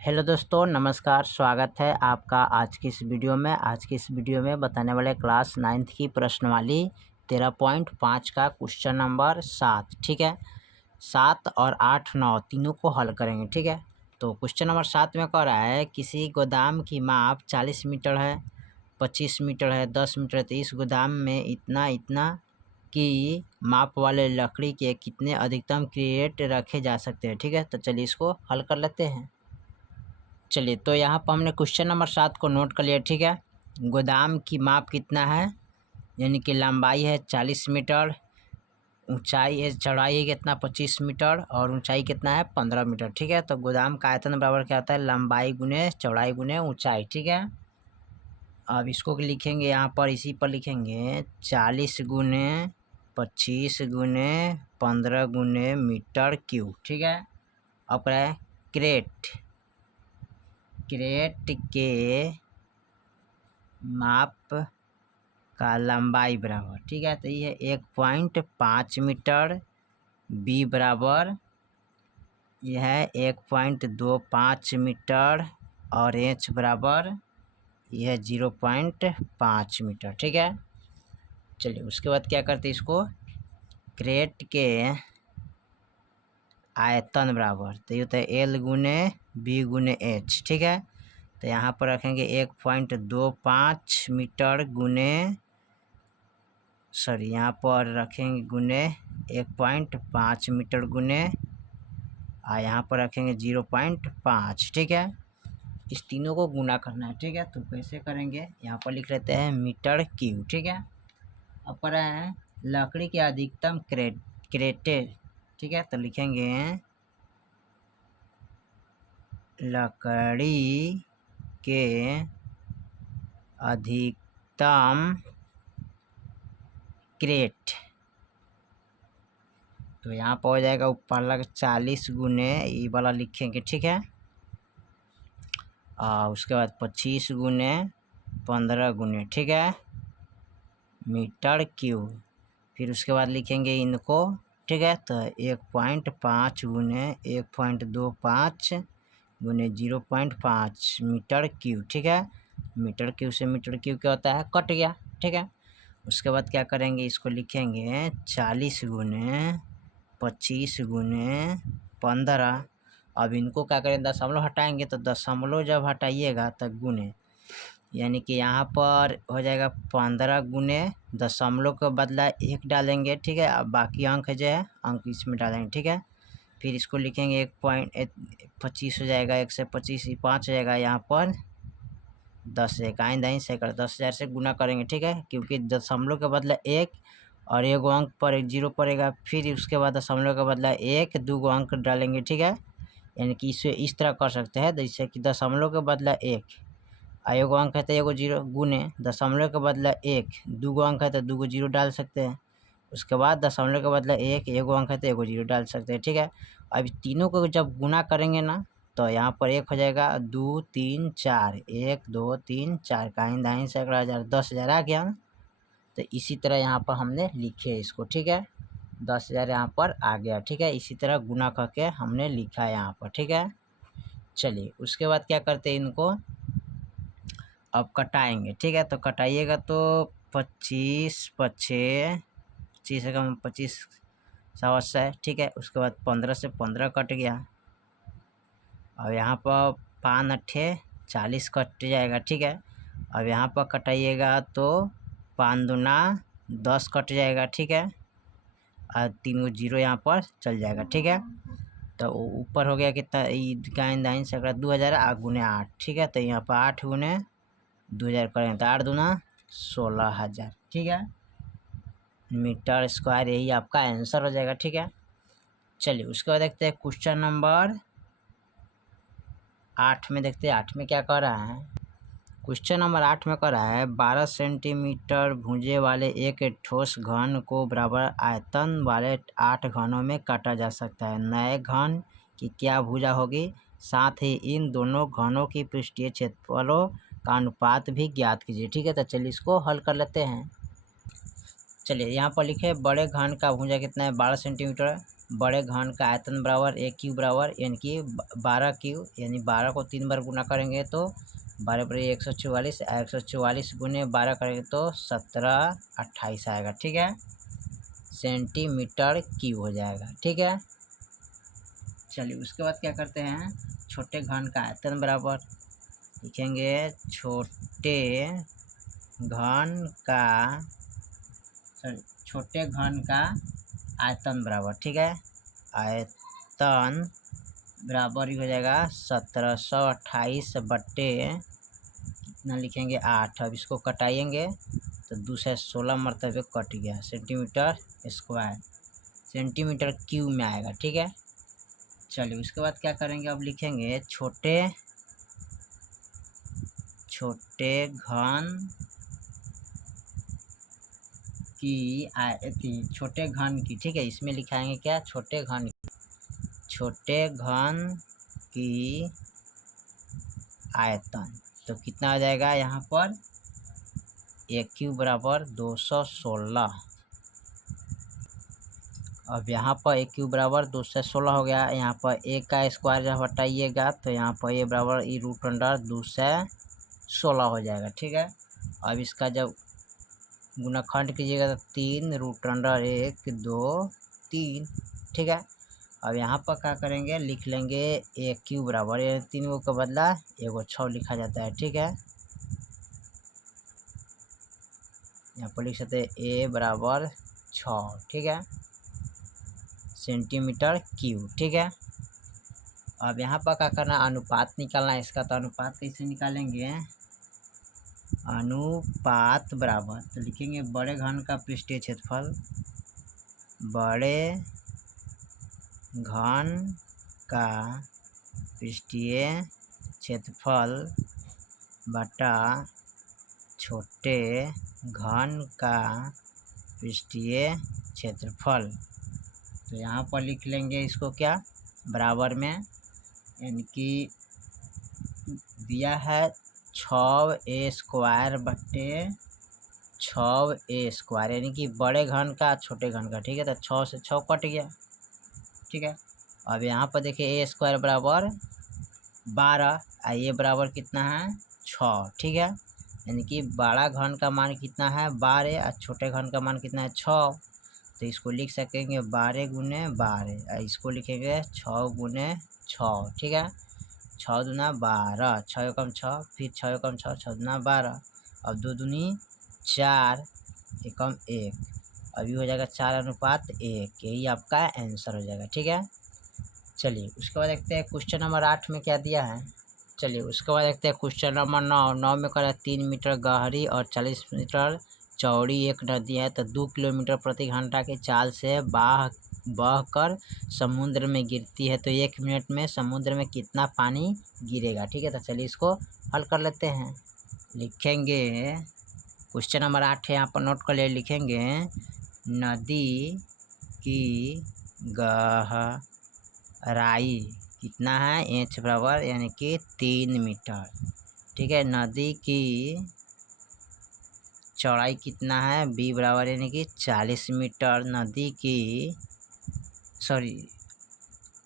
Hello दोस्तों, नमस्कार। स्वागत है आपका आज की इस वीडियो में। आज की इस वीडियो में बताने वाले क्लास 9th की प्रश्नवाली 13.5 का क्वेश्चन नंबर 7। ठीक है, 7 और 8, 9 तीनों को हल करेंगे। ठीक है, तो क्वेश्चन नंबर 7 में कह रहा है किसी गोदाम की माप 40 मीटर है, 25 मीटर है, 10 मीटर है, तो इस गोदाम में इतना की माप वाले लकड़ी के कितने अधिकतम क्रेट रखे जा सकते हैं। ठीक है, तो चलिए इसको हल कर लेते हैं। चलिए, तो यहाँ पर हमने क्वेश्चन नंबर 7 को नोट कर लिया। ठीक है, गोदाम की माप कितना है, यानी कि लंबाई है 40 मीटर, ऊंचाई है, चौड़ाई है कितना 25 मीटर और ऊंचाई कितना है 15 मीटर। ठीक है, तो गोदाम का आयतन बराबर क्या होता है, लंबाई गुने चौड़ाई गुने ऊंचाई। ठीक है, अब इसको लिखेंगे यहाँ पर, इसी पर लिखेंगे 40 गुने 25 गुने 15 गुने मीटर क्यूब। ठीक है, अब है क्रेट के माप का लंबाई बराबर। ठीक है, तो ये 1.5 मीटर, बी बराबर यह है 1.25 मीटर और एच बराबर यह 0.5 मीटर। ठीक है, चलिए उसके बाद क्या करते हैं, इसको क्रेट के आयतन बराबर, तो ये होता है एल गुने बी गुने एच। ठीक है, तो यहाँ पर रखेंगे 1.25 मीटर गुने यहाँ पर रखेंगे गुने 1.5 मीटर गुने यहाँ पर रखेंगे 0.5। ठीक है, इस तीनों को गुना करना है। ठीक है, तो कैसे करेंगे, यहाँ पर लिख लेते हैं मीटर क्यूब। ठीक है, अब पर है लकड़ी के अधिकतम क्रेटे। ठीक है, तो लिखेंगे लकड़ी के अधिकतम क्रेट, तो यहाँ पर हो जाएगा ऊपर लग 40 गुने ये वाला लिखेंगे। ठीक है, उसके बाद 25 गुने 15 गुने, ठीक है, मीटर क्यूब। फिर उसके बाद लिखेंगे इनको। ठीक है, तो 1.5 गुने 1.25 गुने 0.5 मीटर क्यूब। ठीक है, मीटर क्यूब से मीटर क्यूब क्या होता है, कट गया। ठीक है, उसके बाद क्या करेंगे, इसको लिखेंगे 40 गुने 25 गुने 15। अब इनको क्या करें, दशमलव हटाएंगे, तो दशमलव जब हटाइएगा तब गुने, यानी कि यहाँ पर हो जाएगा 15 गुने दशमलव के बदला 1 डालेंगे। ठीक है, अब बाकी अंक जो है अंक इसमें डालेंगे। ठीक है, फिर इसको लिखेंगे 1.25 हो जाएगा, 1 से 25 5 हो जाएगा, यहाँ पर 10 इकाई दाई सैकड़ा 10,000 से गुना करेंगे। ठीक है, क्योंकि दशमलव के बदला 1 और 1 अंक पर 1 जीरो पड़ेगा, फिर उसके बाद दशमलव का बदला 1 2 अंक डालेंगे। ठीक है, यानी कि इसे इस तरह कर सकते हैं, जैसे कि दशमलव के बदला 1 एगो अंक है तो एगो जीरो गुने दशमलव के बदला 1 2 अंक है तो 2 जीरो डाल सकते हैं। उसके बाद दशमलव के बदला 1 एगो अंक है तो एगो जीरो डाल सकते हैं। ठीक है, अब तीनों को जब गुना करेंगे ना, तो यहाँ पर 1 हो जाएगा 2 3 4, 1 2 3 4 काइन दाइन सैकड़ा हज़ार 10,000 आ गया। तो इसी तरह यहाँ पर हमने लिखे इसको। ठीक है, 10,000 यहाँ पर आ गया। ठीक है, इसी तरह गुना करके हमने लिखा है यहाँ पर। ठीक है, चलिए उसके बाद क्या करते हैं, इनको अब कटाएंगे। ठीक है, तो कटाइएगा तो 25 पछे 25 का 25 7 है। ठीक है, उसके बाद 15 से 15 कट गया। अब यहाँ पर 5 अट्ठे 40 कट जाएगा। ठीक है, अब यहाँ पर कटाइएगा तो 5 दूना 10 कट जाएगा। ठीक है, और 3 जीरो यहाँ पर चल जाएगा। ठीक है, तो ऊपर हो गया कितना, गाइन दाइन सैकड़ा 2000 आ गुने 8। ठीक है, तो यहाँ पर 8 गुने 2000 करेंगे तो 8 दूना 16,000। ठीक है, मीटर स्क्वायर, यही आपका आंसर हो जाएगा। ठीक है, चलिए उसके बाद देखते हैं क्वेश्चन नंबर 8 में। देखते हैं 8 में क्या कह रहा है। क्वेश्चन नंबर 8 में कह रहा है 12 सेंटीमीटर भुजा वाले एक ठोस घन को बराबर आयतन वाले 8 घनों में काटा जा सकता है। नए घन की क्या भुजा होगी, साथ ही इन दोनों घनों की पृष्ठीय क्षेत्रफलों का अनुपात भी ज्ञात कीजिए। ठीक है, तो चलिए इसको हल कर लेते हैं। चलिए यहाँ पर लिखे बड़े घन का भुजा कितना है 12 सेंटीमीटर। बड़े घन का आयतन बराबर एक क्यूब बराबर यानी कि 12 क्यूब, यानी 12 को 3 बार गुना करेंगे तो 12 पर 144, 144 गुने 12 करेंगे तो 1728 आएगा। ठीक है, सेंटीमीटर क्यूब हो जाएगा। ठीक है, चलिए उसके बाद क्या करते हैं, छोटे घन का आयतन बराबर लिखेंगे छोटे घन का आयतन बराबर, ठीक है, आयतन बराबर ही हो जाएगा 1728 बट्टे कितना लिखेंगे 8। अब इसको कटाएंगे तो 2 से 16 मरतबे कट गया, सेंटीमीटर स्क्वायर, सेंटीमीटर क्यूब में आएगा। ठीक है, चलिए उसके बाद क्या करेंगे, अब लिखेंगे छोटे घन की छोटे घन की, ठीक है, इसमें लिखाएंगे क्या, छोटे घन की आयतन। तो कितना आ जाएगा यहाँ पर, एक क्यूब बराबर 216। अब यहाँ पर एक क्यूब बराबर 216 हो गया। यहाँ पर एक का स्क्वायर जब हटाइएगा तो यहाँ पर ये बराबर ई रूट अंडर 216 हो जाएगा। ठीक है, अब इसका जब गुणाखंड कीजिएगा तो 3 रूट अंडर 1 2 3। ठीक है, अब यहाँ पर क्या करेंगे, लिख लेंगे एक क्यूब बराबर, ये 3 गो का बदला एगो 6 लिखा जाता है। ठीक है, यहाँ पर लिख सकते हैं ए बराबर 6। ठीक है, सेंटीमीटर क्यूब। ठीक है, अब यहाँ पर क्या करना, अनुपात निकालना है इसका। तो अनुपात कैसे निकालेंगे, अनुपात बराबर, तो लिखेंगे बड़े घन का पृष्ठीय क्षेत्रफल, बड़े घन का पृष्ठीय क्षेत्रफल बटा छोटे घन का पृष्ठीय क्षेत्रफल। तो यहाँ पर लिख लेंगे इसको क्या, बराबर में, यानी कि दिया है 6a स्क्वायर बट्टे 6a स्क्वायर, यानी कि बड़े घन का छोटे घन का। ठीक है, तो 6 से 6 कट गया। ठीक है, अब यहाँ पर देखिए a स्क्वायर बराबर 12 और ये बराबर कितना है 6। ठीक है, यानी कि बड़ा घन का मान कितना है 12 और छोटे घन का मान कितना है 6। तो इसको लिख सकेंगे 12 गुने 12, इसको लिखेंगे 6 गुने 6। ठीक है, 6 दूना 12, 6 एकम 6, फिर 6 एकम 6, 6 दूना 12, अब 2 दूनी 4, एकम 1, अभी हो जाएगा 4 अनुपात 1। यही आपका आंसर हो जाएगा। ठीक है, चलिए उसके बाद देखते हैं क्वेश्चन नंबर 8 में क्या दिया है। चलिए उसके बाद देखते हैं क्वेश्चन नंबर 9 में कह रहा है 3 मीटर गहरी और 40 मीटर चौड़ी एक नदी है, तो 2 किलोमीटर प्रति घंटा की चाल से बहकर समुद्र में गिरती है, तो 1 मिनट में समुद्र में कितना पानी गिरेगा। ठीक है, तो चलिए इसको हल कर लेते हैं। लिखेंगे क्वेश्चन नंबर 8 है, यहाँ पर नोट कर ले, लिखेंगे नदी की गहराई कितना है h बराबर यानी कि 3 मीटर। ठीक है, नदी की चौड़ाई कितना है b बराबर यानी कि 40 मीटर। नदी की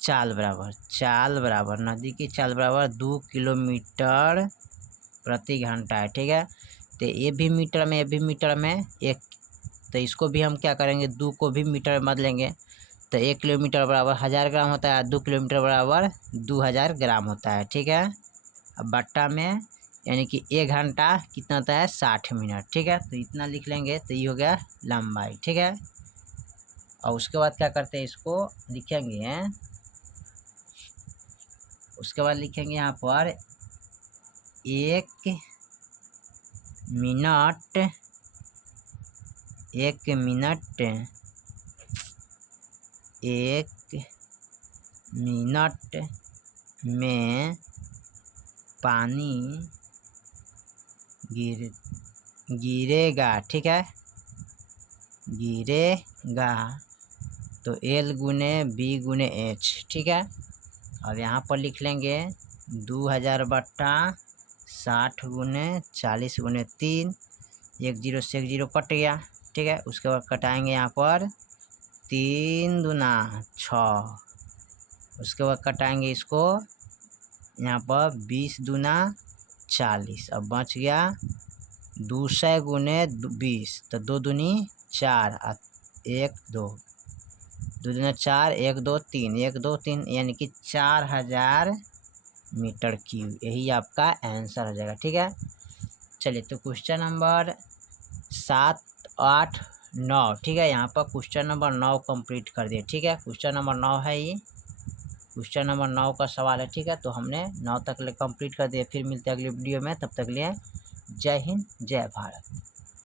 चाल बराबर नदी की चाल बराबर 2 किलोमीटर प्रति घंटा है। ठीक है, तो ये भी मीटर में एक, तो इसको भी हम क्या करेंगे 2 को भी मीटर में बदलेंगे, तो 1 किलोमीटर बराबर 1000 ग्राम होता है, 2 किलोमीटर बराबर 2000 ग्राम होता है। ठीक है, अब बट्टा में यानी कि 1 घंटा कितना होता है 60 मिनट। ठीक है, तो इतना लिख लेंगे, तो ये हो गया लंबाई। ठीक है, और उसके बाद क्या करते हैं, इसको लिखेंगे, उसके बाद लिखेंगे यहाँ पर 1 मिनट में पानी गिरेगा। ठीक है, गिरेगा, तो L गुने B गुने H। ठीक है, अब यहाँ पर लिख लेंगे 2000 बट्टा 60 गुने 40 गुने 3, 1 0 से 1 0 कट गया। ठीक है। उसके बाद कटाएंगे यहाँ पर 3 दूना 6, उसके बाद कटाएंगे इसको यहाँ पर 20 दूना 40, अब बच गया 200 गुने 20, तो 2 दूनी 4 और 1 2, 2 दूना 4, 1 2 3, 1 2 3 यानी कि 4000 मीटर क्यूब, यही आपका आंसर हो जाएगा। ठीक है, चलिए तो क्वेश्चन नंबर 7 8 9, ठीक है, यहाँ पर क्वेश्चन नंबर 9 कंप्लीट कर दिए। ठीक है, क्वेश्चन नंबर 9 है ये, क्वेश्चन नंबर 9 का सवाल है। ठीक है, तो हमने 9 तक ले कंप्लीट कर दिया। फिर मिलते हैं अगली वीडियो में, तब तक लिए जय हिंद जय भारत।